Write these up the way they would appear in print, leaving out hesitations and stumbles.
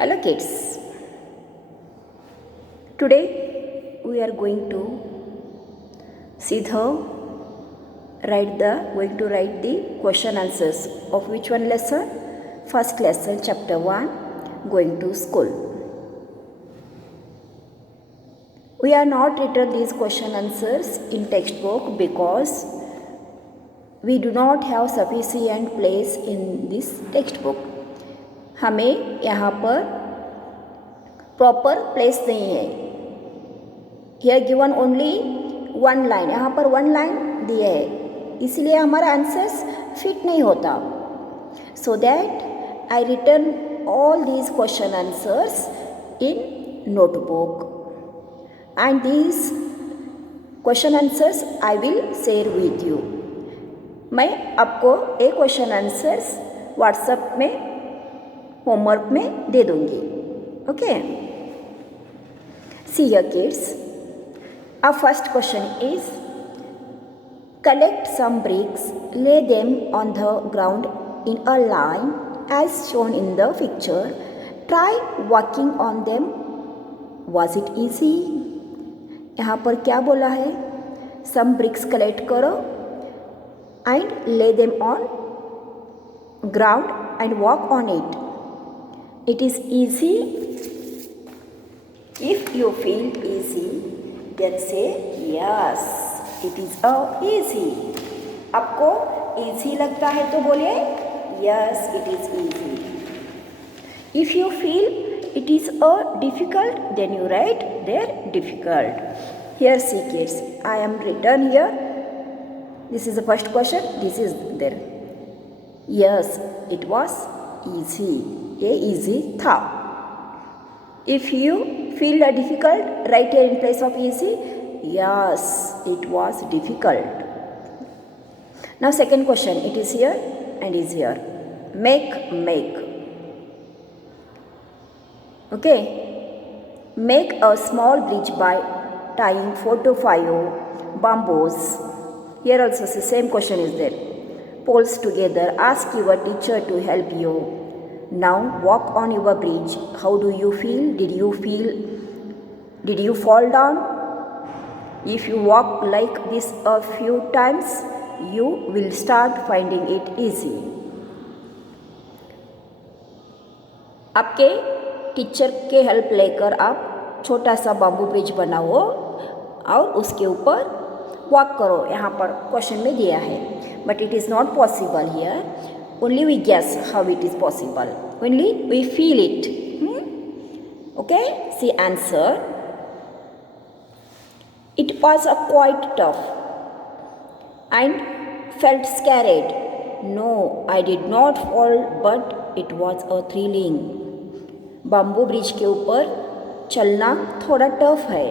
Hello kids. Today we are going to going to write the question answers of which one lesson? First lesson, chapter 1, going to school. We are not written these question answers in textbook because we do not have sufficient place in this textbook. हमें यहाँ पर proper place नहीं है. Here given only one line, यहाँ पर one line दिया है, इसलिए हमारा आंसर्स फिट नहीं होता. So that I return all these question answers in notebook and these question answers I will share with you. मैं आपको एक क्वेश्चन आंसर्स व्हाट्सएप में होमवर्क में दे दूंगी. Okay, see here kids. Our first question is, collect some bricks, lay them on the ground in a line as shown in the picture. Try walking on them. Was it easy? यहाँ पर क्या बोला है? Some bricks collect करो and lay them on ground and walk on it. It is easy. If you feel easy, then say yes, it is easy. आपको easy लगता है तो बोलिए yes, it is easy. If you feel it is difficult, then you write there difficult. Here see kids, I am written here. This is the first question. This is there. Yes, it was easy. ये easy था. If you feel difficult, write here in place of easy. Yes, it was difficult. Now second question, it is here and is here. Make. Okay. Make a small bridge by tying 4 to 5 bamboos. Here also the same question is there. Poles together. Ask your teacher to help you. Now walk on your bridge. How do you feel? Did you fall down? If you walk like this a few times, you will start finding it easy. आपके teacher के help लेकर आप छोटा सा bamboo bridge बनाओ और उसके ऊपर वॉक करो. यहाँ पर क्वेश्चन में दिया है, but it is not possible here. Only we guess how it is possible. Only we feel it. Okay, see answer. It was quite tough and felt scared. No, I did not fall, but it was thrilling. Bamboo bridge के ऊपर चलना थोड़ा tough है,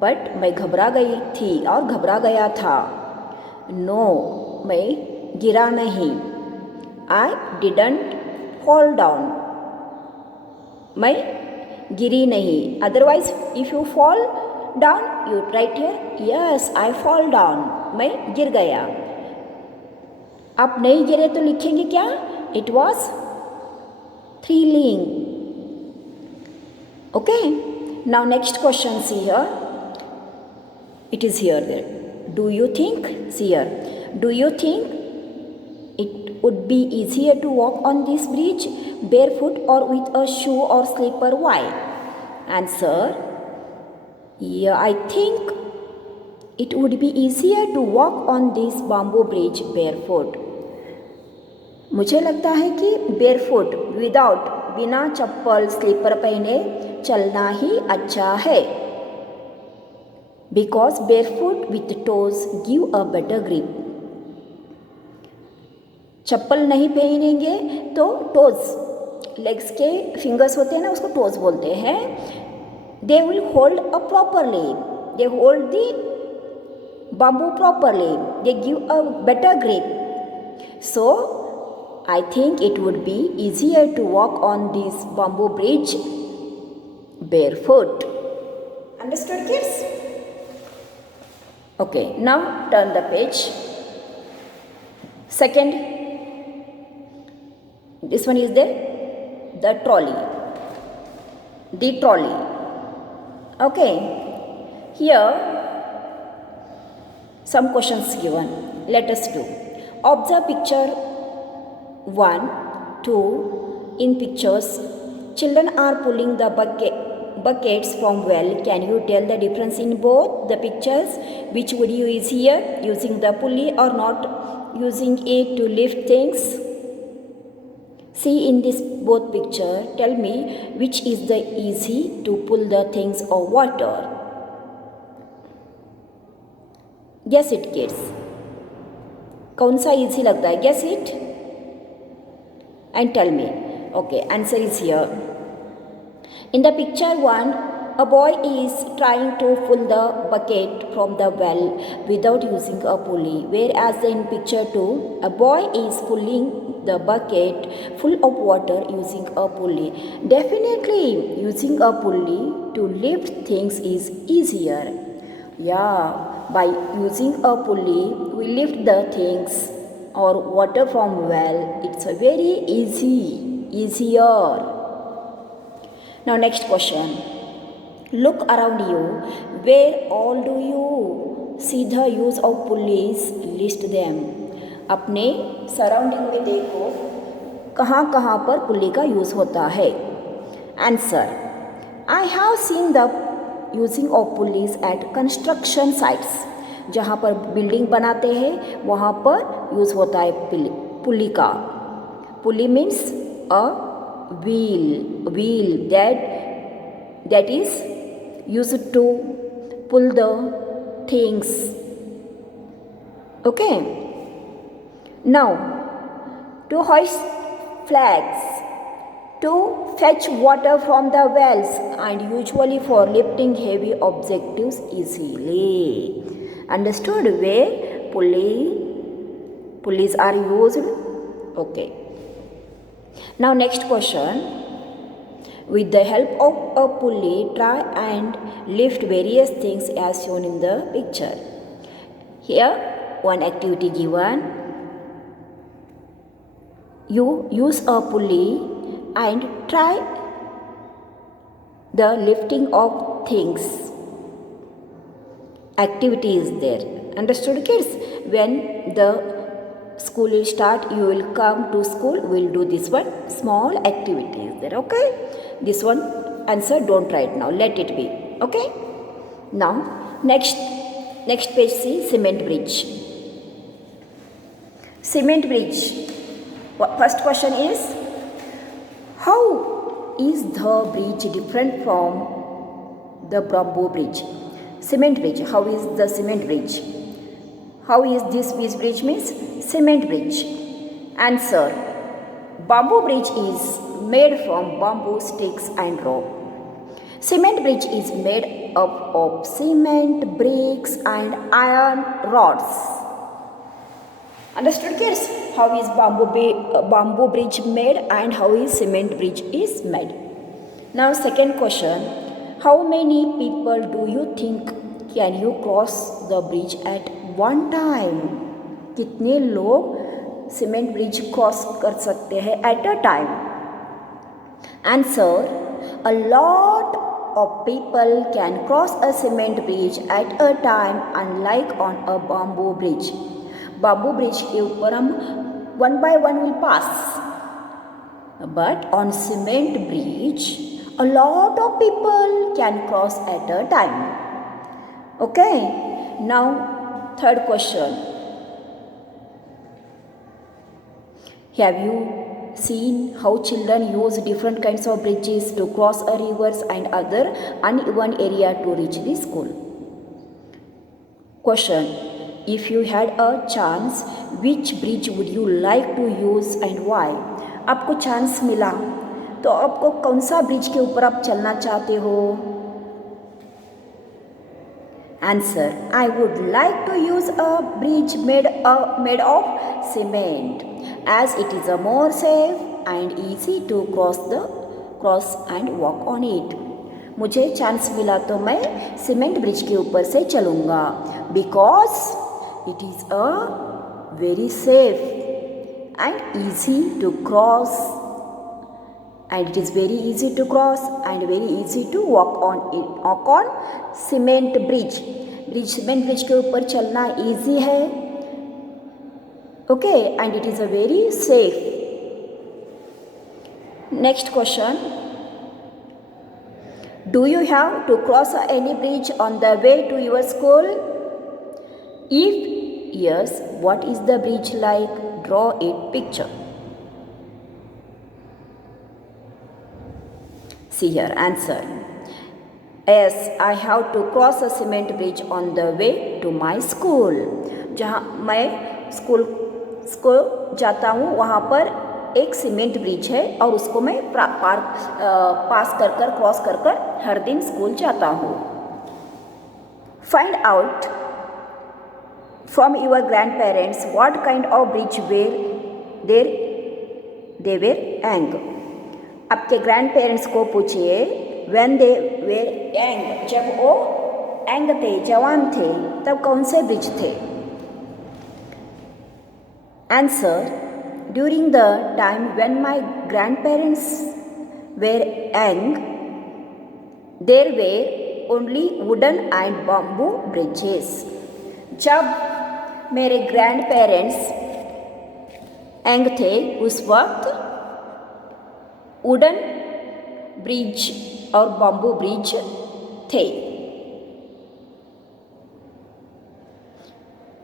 but मैं घबरा गई थी और घबरा गया था. नो, मैं गिरा नहीं. I didn't fall down. मैं गिरी नहीं. Otherwise, if you fall down, you write here, yes, I fall down. मैं गिर गया. आप नहीं गिरे तो लिखेंगे क्या? It was thrilling. Okay. Now next question, see here. It is here there. Do you think? See here. Do you think would be easier to walk on this bridge barefoot or with a shoe or slipper? Why? Answer. Yeah, I think it would be easier to walk on this bamboo bridge barefoot. मुझे लगता है कि barefoot without बिना चप्पल sleeper पहने चलना ही अच्छा है. Because barefoot with toes give a better grip. चप्पल नहीं पहनेंगे तो टोज, लेग्स के फिंगर्स होते हैं ना, उसको टोज बोलते हैं. They will hold a properly. They hold the bamboo properly. They give a better grip. So I think it would be easier to walk on this bamboo bridge barefoot. Understood, kids? Okay, now turn the page. Second, this one is the trolley. the trolley. Okay, here some questions given. Let us do. Observe picture 1, 2. In pictures, children are pulling the buckets from well. Can you tell the difference in both the pictures? Which would you use here? Using the pulley or not using it to lift things? See in this both picture, tell me which is the easy to pull the things of water. Guess it kids. कौन सा easy लगता है? Guess it and tell me. Okay, answer is here. In the picture 1, a boy is trying to pull the bucket from the well without using a pulley, whereas in picture 2, a boy is pulling the bucket full of water using a pulley. Definitely using a pulley to lift things is easier. Yeah, by using a pulley we lift the things or water from well. It's a very easier. Now next question. Look around you. Where all do you see the use of pulleys? List them. अपने surrounding में देखो कहाँ कहाँ पर pulley का use होता है. Answer. I have seen the using of pulleys at construction sites. जहाँ पर बिल्डिंग बनाते हैं वहाँ पर यूज़ होता है पुल्ली का. Pulley means a wheel that is used to pull the things. Okay, now to hoist flags, to fetch water from the wells, and usually for lifting heavy objects easily. Understood where pulleys are used? Okay. Now next question. With the help of a pulley, try and lift various things as shown in the picture. Here one activity given. You use a pulley and try the lifting of things. Activity is there. Understood kids? When the school will start, you will come to school, we will do this one. Small activity is there. Okay? This one answer don't write now. Let it be. Okay? Now next page see cement bridge. Cement bridge. First question is, how is the bridge different from the bamboo bridge? Cement bridge. How is the cement bridge? How is this bridge means? Cement bridge. Answer. Bamboo bridge is made from bamboo sticks and rope. Cement bridge is made up of cement, bricks and iron rods. Understood kids? How is bamboo bridge made and how is cement bridge is made? Now second question. How many people do you think can you cross the bridge at one time? कितने लोग cement bridge cross कर सकते हैं at a time? Answer. A lot of people can cross a cement bridge at a time unlike on a bamboo bridge. Bamboo bridge के ऊपर हम one by one will pass, but on cement bridge a lot of people can cross at a time. Okay, now third question. Have you seen how children use different kinds of bridges to cross a rivers and other uneven area to reach the school? Question. If you had a chance, which bridge would you like to use and why? आपको chance मिला तो आपको कौन सा bridge के ऊपर आप चलना चाहते हो? Answer. I would like to use a bridge made of cement as it is a more safe and easy to cross and walk on it. मुझे चांस मिला तो मैं सीमेंट ब्रिज के ऊपर से चलूँगा because it is a very safe and easy to cross and it is very easy to cross and very easy to walk on it. Walk on cement bridge. Cement bridge के ऊपर चलना easy है. Okay, and it is a very safe. Next question. Do you have to cross any bridge on the way to your school? If yes, what is the bridge like? Draw it picture. See here, answer. Yes, I have to cross a cement bridge on the way to my school. जहाँ मैं school को जाता हूँ वहाँ पर एक cement bridge है और उसको मैं पास कर क्रॉस कर हर दिन स्कूल जाता हूँ. Find out from your grand parents what kind of bridge they were एंग. आपके ग्रैंड पेरेंट्स को पूछिए व्हेन दे वेर यंग, जब वो यंग थे, जवान थे, तब कौन से ब्रिज थे. Answer. During the time when my grandparents were young, there were only wooden and bamboo bridges. जब मेरे ग्रैंड पेरेंट्स यंग थे उस वक्त वुडन ब्रिज और बम्बू ब्रिज थे.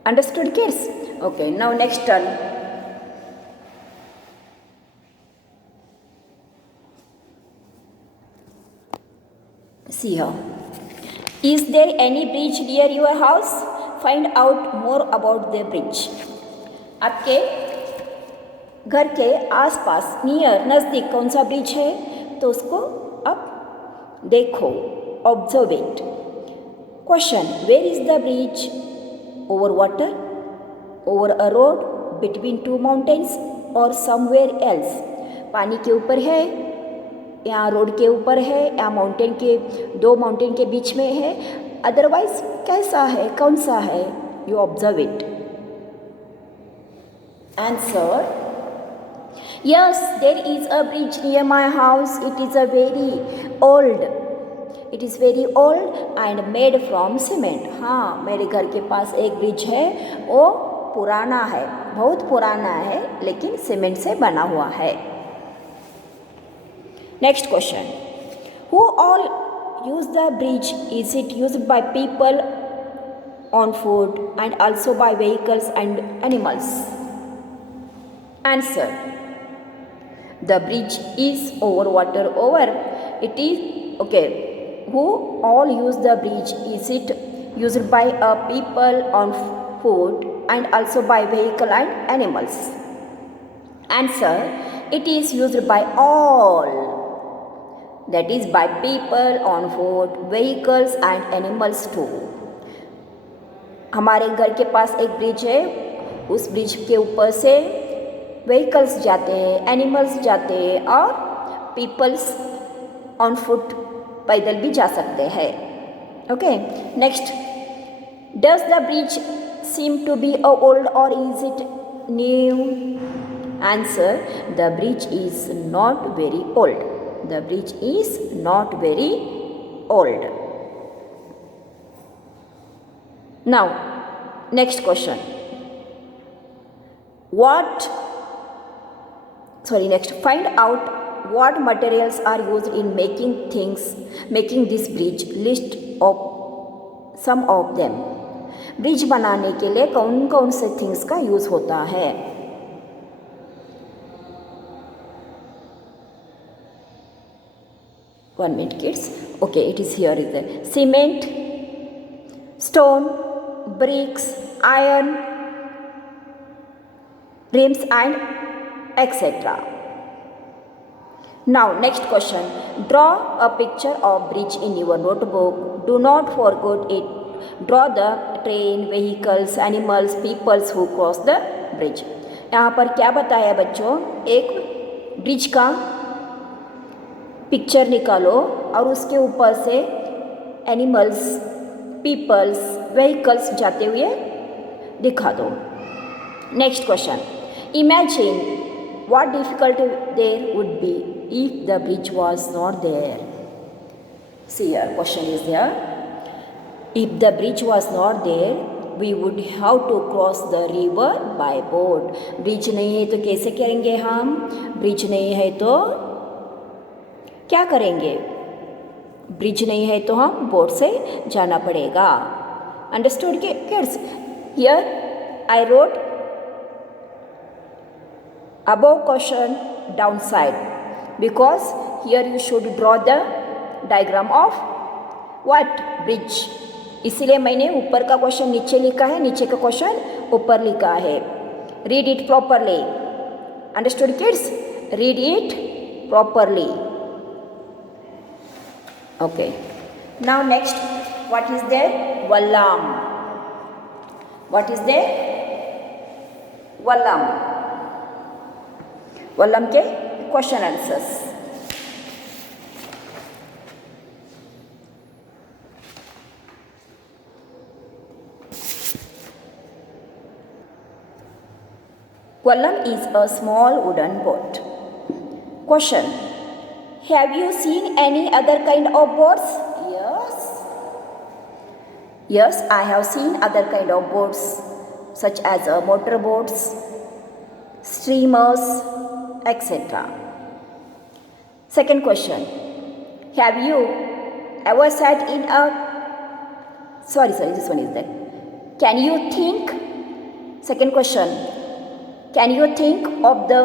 Understood, kids? Okay, now next turn. See here. Is there any bridge near your house? Find out more about the bridge. आपके घर के आसपास नियर नज़दीक कौन सा ब्रिज है तो उसको आप देखो. Observe it. Question. Where is the bridge? Over water, over a road, between two mountains और समवेयर एल्स. पानी के ऊपर है या रोड के ऊपर है या दो माउंटेन के बीच में है. अदरवाइज कैसा है, कौन सा है? You observe it. Answer. Yes, there is a bridge near my house. It is very old and made from cement. हाँ, मेरे घर के पास एक ब्रिज है, वो पुराना है, बहुत पुराना है, लेकिन सीमेंट से बना हुआ है. Next question. Who all use the bridge? Is it used by people on foot and also by vehicles and animals? Answer. The bridge is over water over. It is okay. Who all use the bridge? Is it used by people on foot and also by vehicle and animals? Answer. It is used by all. That is by people on foot, vehicles and animals too. हमारे घर के पास एक bridge है, उस bridge के ऊपर से vehicles जाते हैं, एनिमल्स जाते हैं और पीपल्स ऑन फुट पैदल भी जा सकते हैं. Okay, next. Does the bridge seem to be old or is it new? Answer. The bridge is not very old. The bridge is not very old. Now, next question. Find out what materials are used in making this bridge. List of some of them. Bridge बनाने के लिए कौन कौन से things का use होता है? One minute, kids. Okay, it is here. Is there cement, stone, bricks, iron, rims and etc. Now next question. Draw a picture of bridge in your notebook. Do not forget it. Draw the train, vehicles, animals, peoples who cross the bridge. यहाँ पर क्या बताया बच्चों? एक bridge का picture निकालो और उसके ऊपर से एनिमल्स, पीपल्स, व्हीकल्स जाते हुए दिखा दो. Next question. Imagine what difficult there would be. if the bridge was not there? See here, question is there. If the bridge was not there, we would have to cross the river by boat. Bridge नहीं है तो कैसे करेंगे हम? Bridge नहीं है तो क्या करेंगे? ब्रिज नहीं है तो हम बोट से जाना पड़ेगा. Understood kids? Here I wrote above question downside because here you should draw the diagram of what? Bridge. इसीलिए मैंने ऊपर का क्वेश्चन नीचे लिखा है, नीचे का क्वेश्चन ऊपर लिखा है. Read it properly. Understood kids? Read it properly. Okay. Now next, what is there? Vallam. What is there? Vallam. Vallam के question answers. Vallam is a small wooden boat. Question: have you seen any other kind of boats? Yes. Yes, I have seen other kind of boats such as motor boats, steamers, etc. Second question: have you ever sat in a this one is that. Can you think? Second question: can you think of the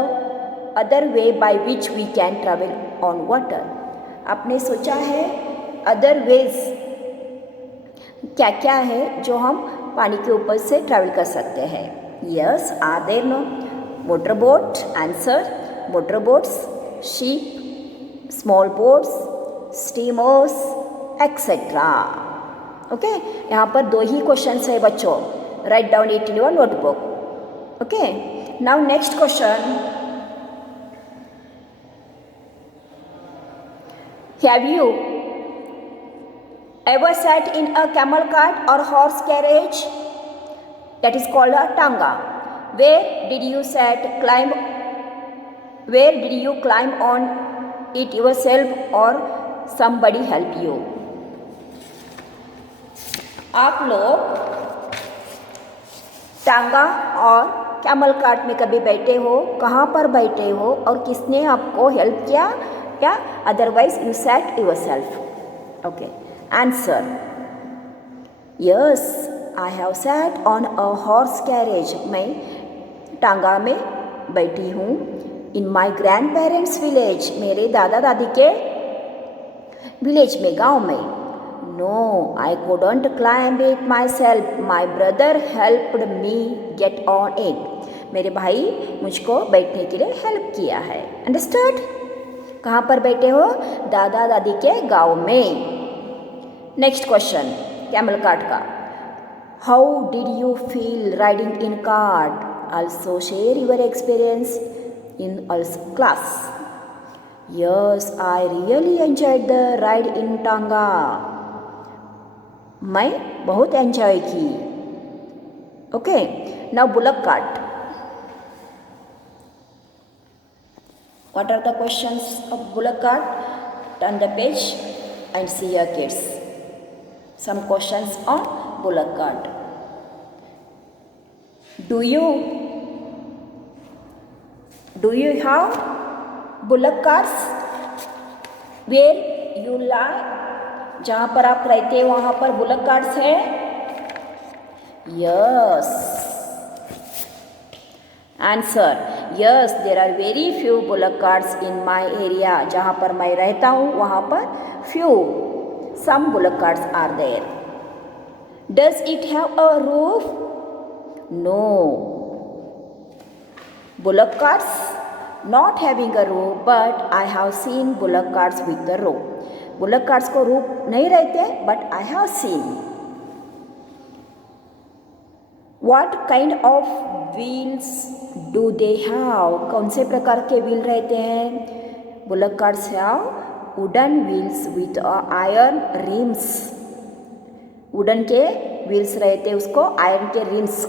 other way by which we can travel on water? आपने सोचा है other ways क्या क्या है जो हम पानी के ऊपर से ट्रैवल कर सकते हैं? Yes, are there no? Motor boat. Answer: motor boats, ship, small boats, steamers etcetera. Okay, यहाँ पर 2 ही क्वेश्चंस है बच्चों. Write down it in your notebook. Okay. Now next question. Have you ever sat in a camel cart or horse carriage? That is called a tanga. Where did you climb on it yourself or somebody help you? आप लोग टांगा और camel cart में कभी बैठे हो? कहाँ पर बैठे हो और किसने आपको हेल्प किया? या otherwise you sat yourself. Okay. Answer: yes, I have sat on a horse carriage. मैं टांगा में बैठी हूँ. In my grandparents village. मेरे दादा दादी के विलेज में, गाँव में. No, I couldn't climb it myself. My brother helped me get on it. मेरे भाई मुझको बैठने के लिए हेल्प किया है. Understood? कहाँ पर बैठे हो? दादा दादी के गाँव में. नेक्स्ट क्वेश्चन कैमल कार्ट का. How did you feel riding in cart? Also share your experience in class. Yes, I really enjoyed the ride in Tanga. मैं बहुत एंजॉय की. Okay. Now bullock cart. What are the questions of bullock cart? Turn the page and see your kids. Some questions on bullock cart. Do you have bullock carts where you lie? जहाँ पर आप रहते हैं वहाँ पर bullock carts है? Yes. Answer: yes, there are very few bullock carts in my area. जहाँ पर मैं रहता हूँ वहाँ पर few some bullock carts are there. Does it have a roof? No. Bullock carts not having a roof, but I have seen bullock carts with the roof. Bullock carts को roof नहीं रहते, but I have seen. What kind of wheels do they have? कौन से प्रकार के wheel रहते हैं? Bullock carts have wooden wheels with iron RIMS. Wooden के व्हील्स रहते हैं, उसको आयरन के रिम्स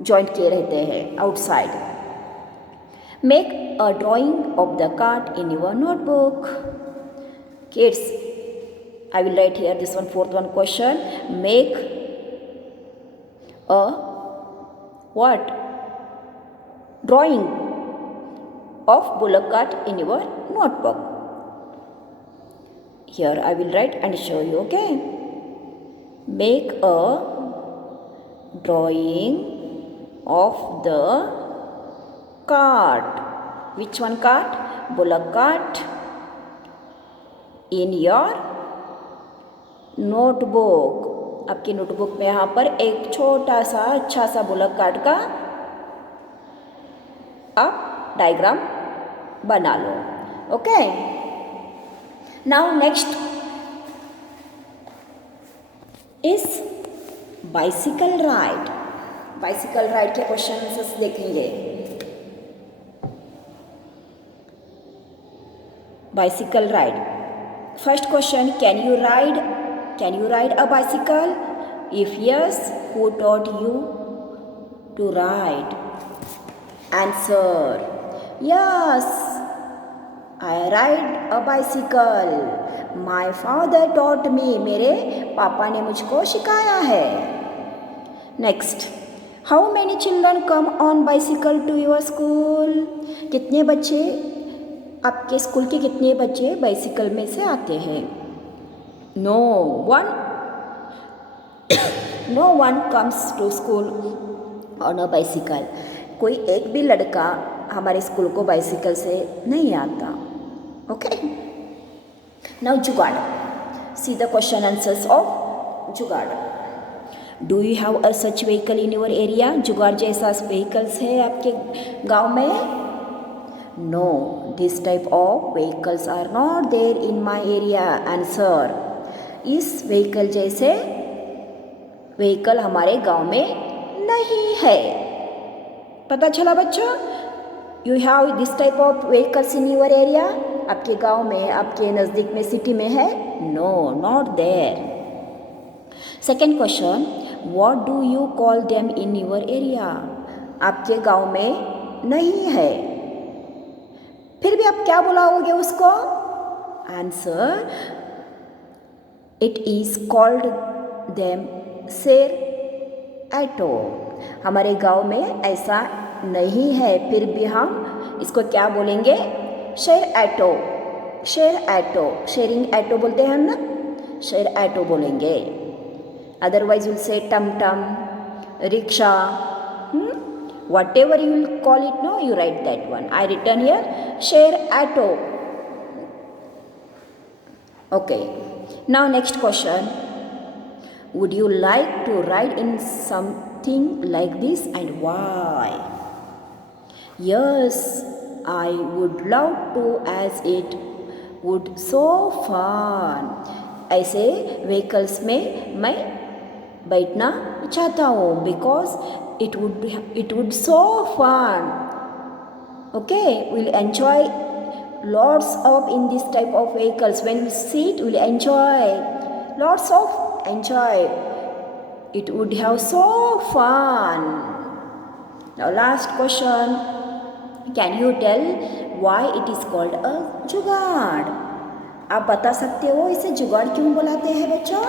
जॉइंट किए रहते हैं outside. Make a drawing of the cart in your notebook. Kids, I will write here this one, fourth one question. Make a what? Drawing of bullock cart in your notebook. Here I will write and show you, okay? Make a drawing of the cart. Which one cart? Bullock cart in your notebook. आपकी notebook में यहाँ पर एक छोटा सा अच्छा सा bullock cart का आप डायग्राम बना लो. Okay, now next is bicycle ride. Bicycle ride के क्वेश्चन देखेंगे. Bicycle ride. First question, can you ride a bicycle? If yes, who taught you to ride? Answer, yes, I ride a bicycle. My father taught me. मेरे पापा ने मुझको सिखाया है. Next, how many children come on bicycle to your school? कितने बच्चे, आपके school के कितने बच्चे बाइसिकल में से आते हैं? No one comes to school on a bicycle. कोई एक भी लड़का हमारे स्कूल को बाइसिकल से नहीं आता. Okay, now jugaad. See the question answers of jugaad. Do you have a such vehicle in your area? Jugaad जैसा व्हीकल्स है आपके गांव में? No, this type of vehicles are not there in my area. Answer, इस व्हीकल जैसे व्हीकल हमारे गांव में नहीं है. पता चला बच्चों? You have this type of vehicles in your area? आपके गांव में, आपके नज़दीक में, सिटी में है? No, not there. Second question, what do you call them in your area? आपके गांव में नहीं है, फिर भी आप क्या बुलाओगे उसको? Answer, it is called them शेर ऑटो. हमारे गांव में ऐसा नहीं है, फिर भी हम इसको क्या बोलेंगे? शेर ऑटो. शेर ऑटो, शेयरिंग ऑटो बोलते हैं ना, शेर ऑटो बोलेंगे. अदरवाइज विल से टम टम, rickshaw, whatever you will call it, no, you write that one. I written here share auto. Okay, now next question, would you like to ride in something like this and why? Yes, I would love to, as it would so fun. ऐसे vehicles में मैं बैठना चाहता हूँ, because it would so fun. Okay, we'll enjoy lots of in this type of vehicles. When we sit, we'll enjoy lots of enjoy. It would have so fun. Now last question, can you tell why it is called a जुगाड़? आप बता सकते हो इसे जुगाड़ क्यों बुलाते हैं बच्चों?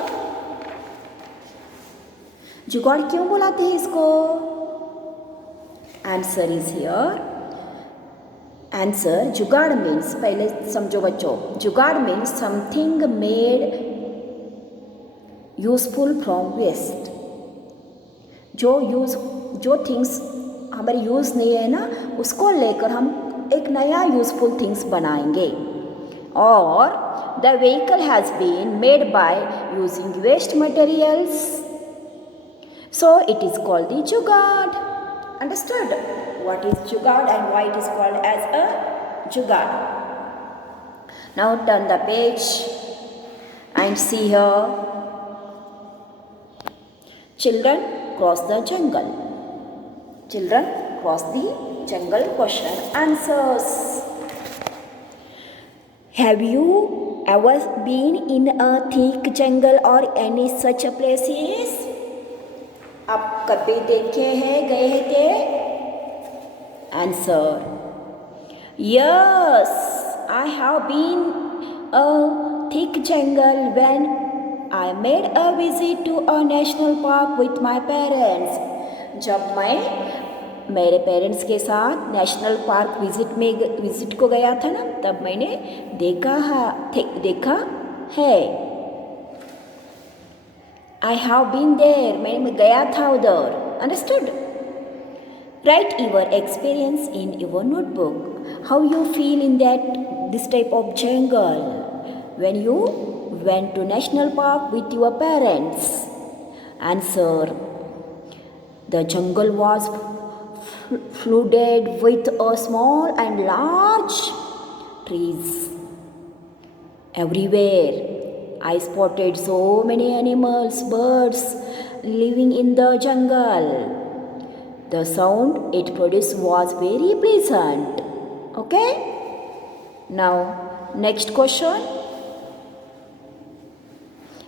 जुगाड़ क्यों बुलाते हैं इसको? Answer is here. Answer, jugaad means, पहले समझो बच्चों, jugaad means something made useful from waste. जो थिंग्स हमारे यूज़ नहीं है ना, उसको लेकर हम एक नया यूजफुल थिंग्स बनाएंगे. और the vehicle has been made by using waste materials, so it is called the jugaad. Understood what is jugaad and why it is called as a jugaad? Now turn the page and see here. Children cross the jungle. Children cross the jungle. Question answers. Have you ever been in a thick jungle or any such places? आप कभी देखे हैं, गए थे? Answer, Yes, I have been a thick jungle when I made a visit to a national park with my parents. जब मैं मेरे parents के साथ नेशनल पार्क विजिट को गया था ना, तब मैंने देखा है. I have been there. मैं गया था उधर. Understood? Write your experience in your notebook. How you feel in this type of jungle when you went to national park with your parents. Answer. The jungle was flooded with a small and large trees everywhere. I spotted so many animals, birds living in the jungle. The sound it produced was very pleasant. Okay? Now, next question.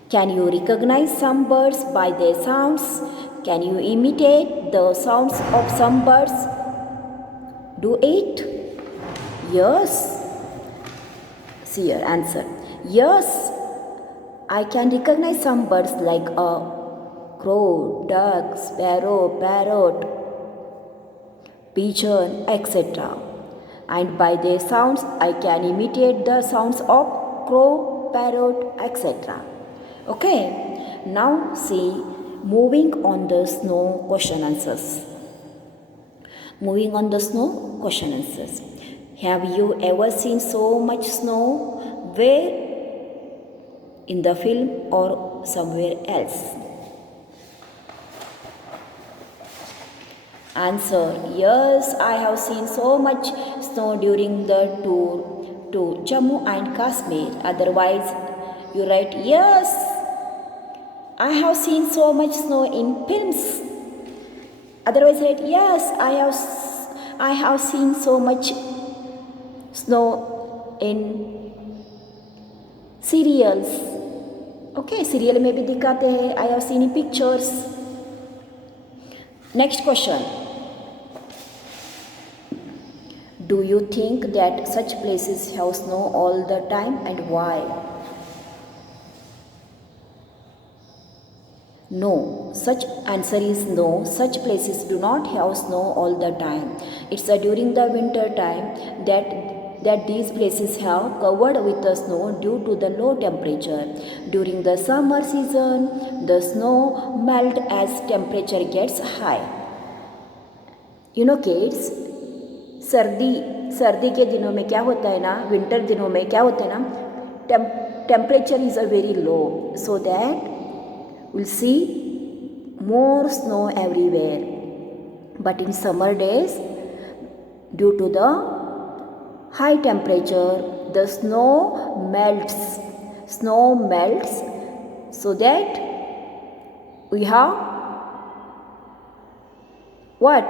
Can you recognize some birds by their sounds? Can you imitate the sounds of some birds? Do it? Yes. See your answer. Yes, I can recognize some birds like a crow, duck, sparrow, parrot, pigeon, etc. And by their sounds, I can imitate the sounds of crow, parrot, etc. Okay, now see moving on the snow question answers. Moving on the snow question answers. Have you ever seen so much snow? Where? In the film or somewhere else? Answer. Yes, I have seen so much snow during the tour to Jammu and Kashmir. Otherwise, you write yes, I have seen so much snow in films. Otherwise, write yes, I have seen so much snow in serials. Okay, serial में भी दिखाते हैं. आई have seen in pictures. Next question. Do you think that such places have snow all the time and why? No, such answer is no. Such places do not have snow all the time. It's during the winter time that these places have covered with the snow due to the low temperature. During the summer season, the snow melt as temperature gets high. You know kids, सर्दी के दिनों में क्या होता है ना, winter दिनों में क्या होता है ना, temperature is very low, so that we'll see more snow everywhere. But in summer days, due to the high temperature, the snow melts so that we have what?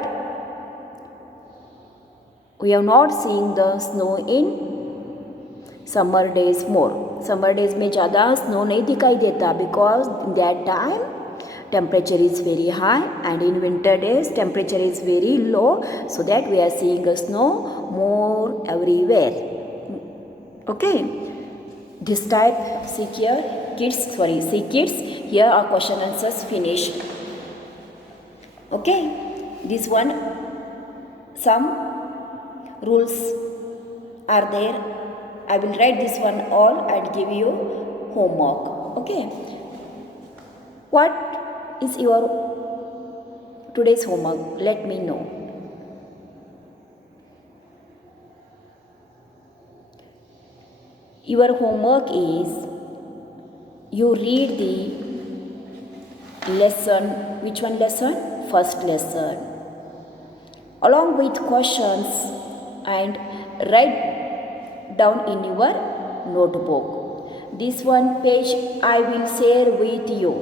We have not seen the snow in summer days more. Summer days में ज़्यादा snow नहीं दिखाई देता because that time temperature is very high and in winter days temperature is very low, so that we are seeing snow more everywhere. Okay, this type see kids here are question answers finished. Okay, this one some rules are there. I will write this one all and give you homework. Okay. What is your today's homework? Let me know. Your homework is you read the lesson. Which one lesson? First lesson. Along with questions and write down in your notebook. This one page I will share with you.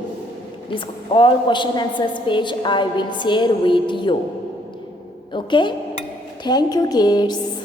This all question answers page I will share with you. Okay? Thank you kids.